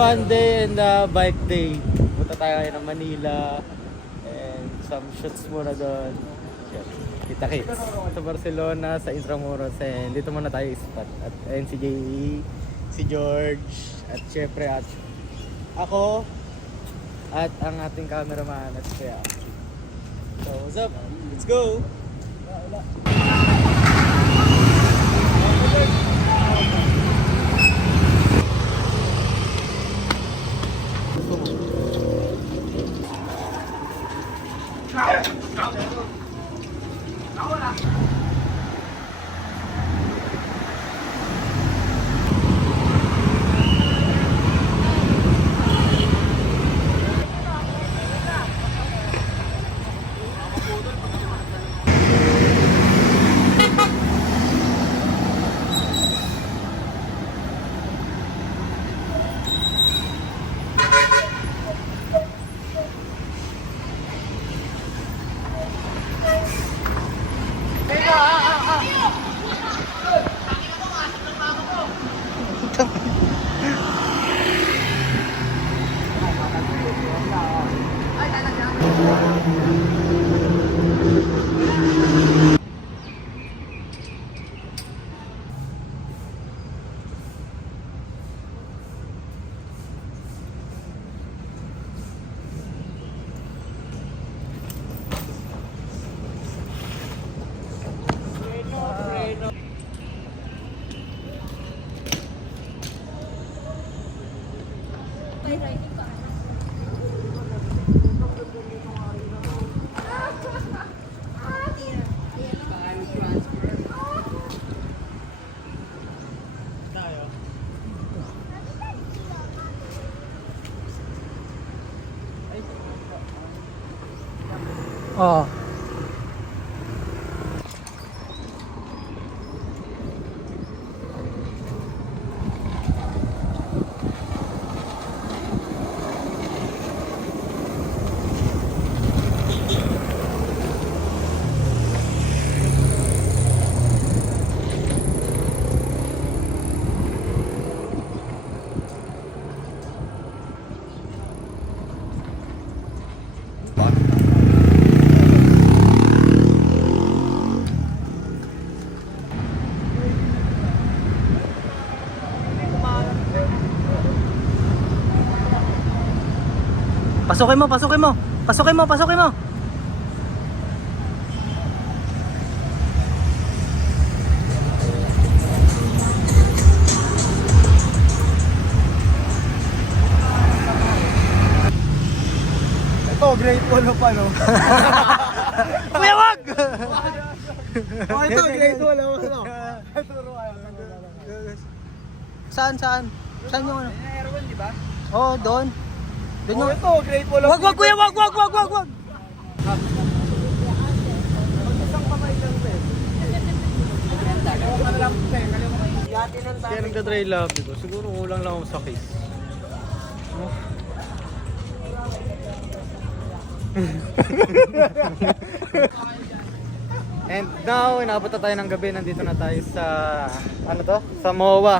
Monday and bike day. Punta tayo ng Manila and some shoots muna doon. Kita-kits. Sa Barcelona, sa Intramuros, and dito muna tayo spot. At ayun si JE, si George, at syempre at ako, at ang ating cameraman at kaya. So what's up? Let's go! Oh. Pasukin mo, pasukin mo. Pasukin mo, pasukin mo. Ito, grade 1 pa, no? Kuya, wag! Oh, ito, grade 1 no? Saan, saan? Saan yung ano? Airwan, di ba? Oh, doon. Doon Oh, yung... ito, grade 1 Wag, wag, kuya, wag, wag, wag, wag, wag! Isang kamay lang, Ben. Kaya ka na lang, Ben. Yati ng Kaya nagka-dry lab dito. Siguro kulang lang ako sa case. And now, inabot na tayo ng gabi. Nandito na tayo sa, ano to? Sa MOA.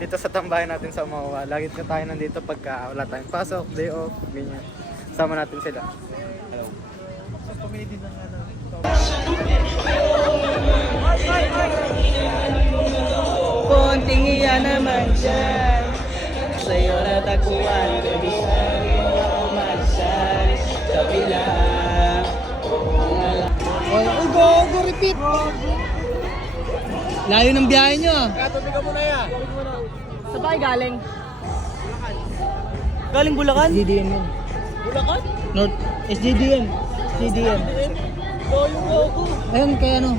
Dito sa tambayan natin sa MOA. Lagi ka tayo nandito pagka wala tayong pasok, day off, ganyan. Sama natin sila. Hello. Konting iyan naman dyan sa'yo natakuan, baby, sabi mo magsal sa pila. Go, repeat! Layo ng biyahe nyo ah. Tubig ka muna yan. Saan ba kayo galing? Galing Bulacan? SDDM yun. Bulacan? North, SDDM. SDDM. So, yung logo. Ayun, kaya ano?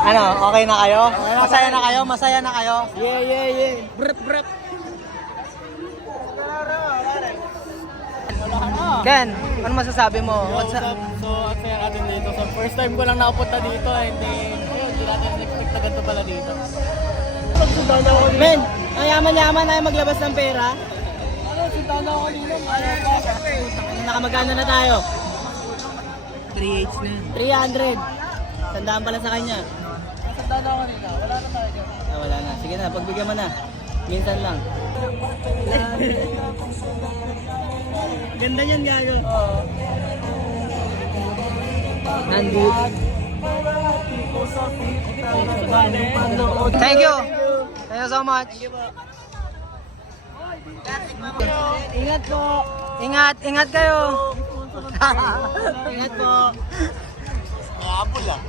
Ano, okay na kayo? Masaya na kayo? Masaya na kayo? Yeah. Brap, brap. Ken, ano masasabi mo? What's up? So, ang saya natin dito. So, first time ko lang nakapunta dito. And then, ayun, hindi natin expect na ganito pala dito. Sundan ako dito. Men, ang yaman-yaman na maglabas ng pera. Ano, sundan ako kanina. Nakamagano na tayo? 3H na yun. 300. Sandaan pala sa kanya. Sandaan ako nila. Wala na tayo dyan. Ah, wala na. Sige na, pagbigyan mo na. Minsan lang. Ganda niyan, gago. Oo. Nandito. Thank you. Thank you so much. Ingat po. Ingat kayo. Ingat po. Nakapul ah.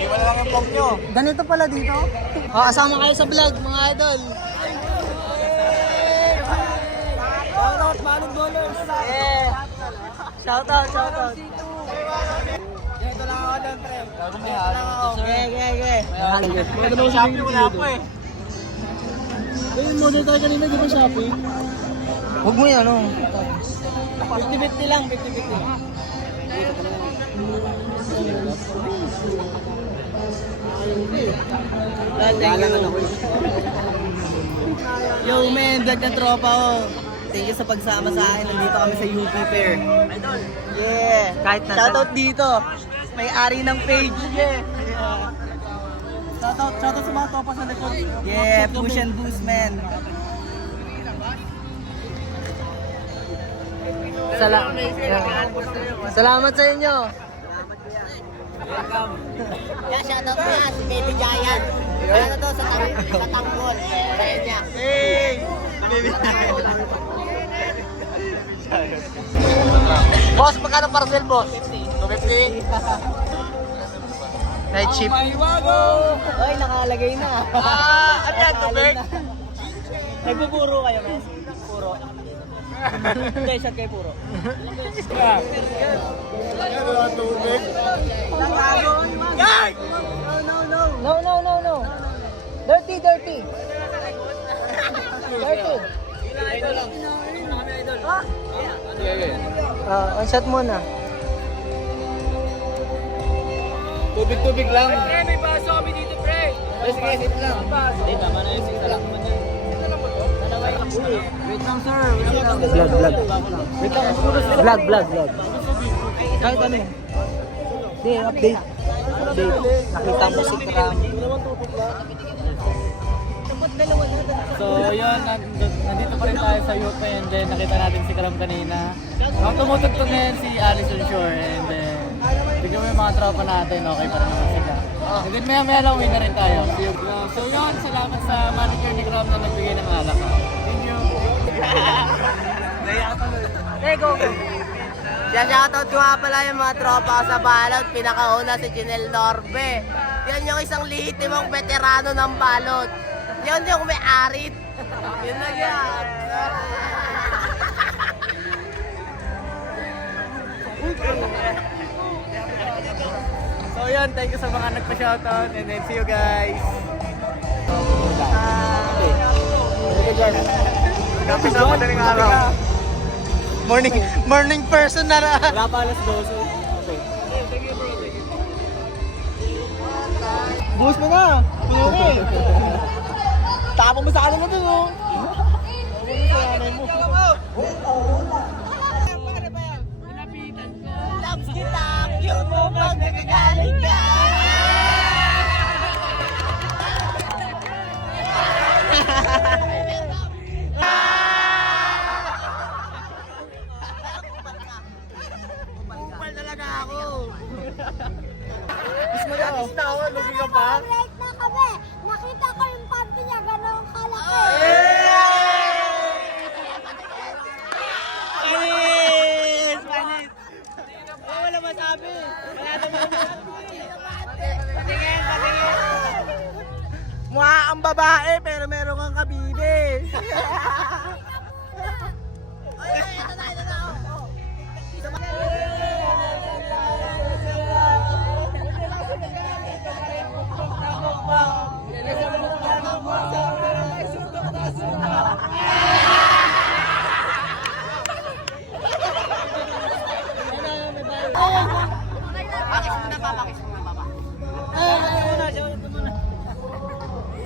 Iwan lang yung vlog nyo. Ganito pala dito. Oh, asama kayo sa vlog, mga idol. Shoutout, Balong Bowlers. Yeah. Shoutout. Ito lang ako doon, pre. Okay. Shopee wala po eh. Yung model tayo kanina, di ba Shopee? Huwag mo yan, ano? 50-50 lang, 50-50. Yo man, vlog ng tropa ko. Thank you sa pagsama sa akin. Nandito kami sa UP Fair. Yeah. Kahit nasa- Shoutout dito. May-ari ng page. Yeah. Shoutout sa mga topa sa likod. Yeah, push and boost, man. Salamat sa inyo. Yeah, shoutout niya si Baby Giant. Ano to sa Tanggol. Kaya niya. Hey! Boss, magkano parcel, boss? 250. Night shift. Ay, nakalagay na. Ano yan, tubig? Nagpupuro kayo, men? Puro. Hindi, shot kayo puro. Ano ang tubig? Yay! No. Dirty. One shot muna. Tubig lang. Pre, may baso kami dito, pre. Sige, sit lang. Hindi, tama na yung sita lang. Wait lang, sir. Vlog. Kahit ano. Hindi, update. Nakita mo si Kram. So yun, nandito pa rin tayo sa UP and then nakita natin si Karam kanina. Ang tumutugtog ngayon si Allison Shore and then bigyan mo yung mga tropa natin, okay pa rin naman sila. And then maya lang uwi na rin tayo. So yun, salamat sa manager ni Karam na nagbigay ng alak. Thank you. Go. Shoutout ko nga pala yung mga tropa ko sa balot. Pinakauna si Jinel Norbe. Yan yung isang lihitimong veterano ng balot. Yan yung may arit. Yun lang yan. So yun, thank you sa mga nagpa-shoutout and then see you guys. Kapit sa madaling araw. Morning person na na. Wala pa alas 12. Okay. Buhos mo na. Pinuri. Tapos mo sa kanila dun, oh. Loves kita, cute mo pag nagagaling ka. Kupal talaga ako. Mayatis na ako, lugi ka pa. Break na kami. Nakita ko yung panty niya, gano'ng kalaki. Panis. Wala masabi. Wala naman masabi. Patingin. Mukha ang babae pero meron kang kabibe.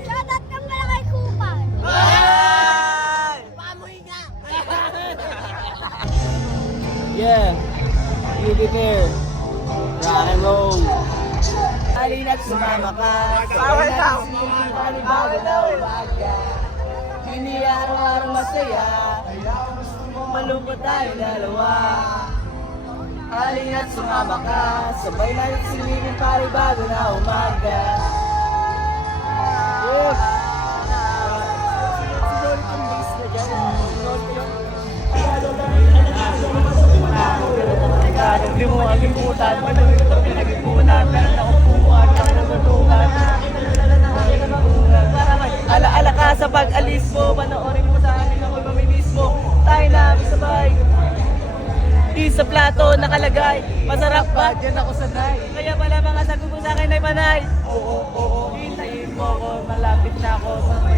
Shoutout kang malaki kupal. Pamoy nga. Yeah, you be there. Rock and roll. Halina't sumama ka. Sabay natin panibago na umaga. Hindi araw-araw masaya. Malungkot tayo dalawa. Halina't sumama ka. Sabay natin silipin panibago na umaga. Yes! Hindi mo magiputan, magiputan, nakupuan, natutunan. Ala-ala ka sa pag-alis mo, panoorin mo sa akin ako'y mamimiss mo. Tayo na sabay. Di sa plato nakalagay, masarap ba? Diyan ako sanay. Kaya pala mga sagot mo sa akin ay panay. Oo, hintayin mo ko, malapit na ako sa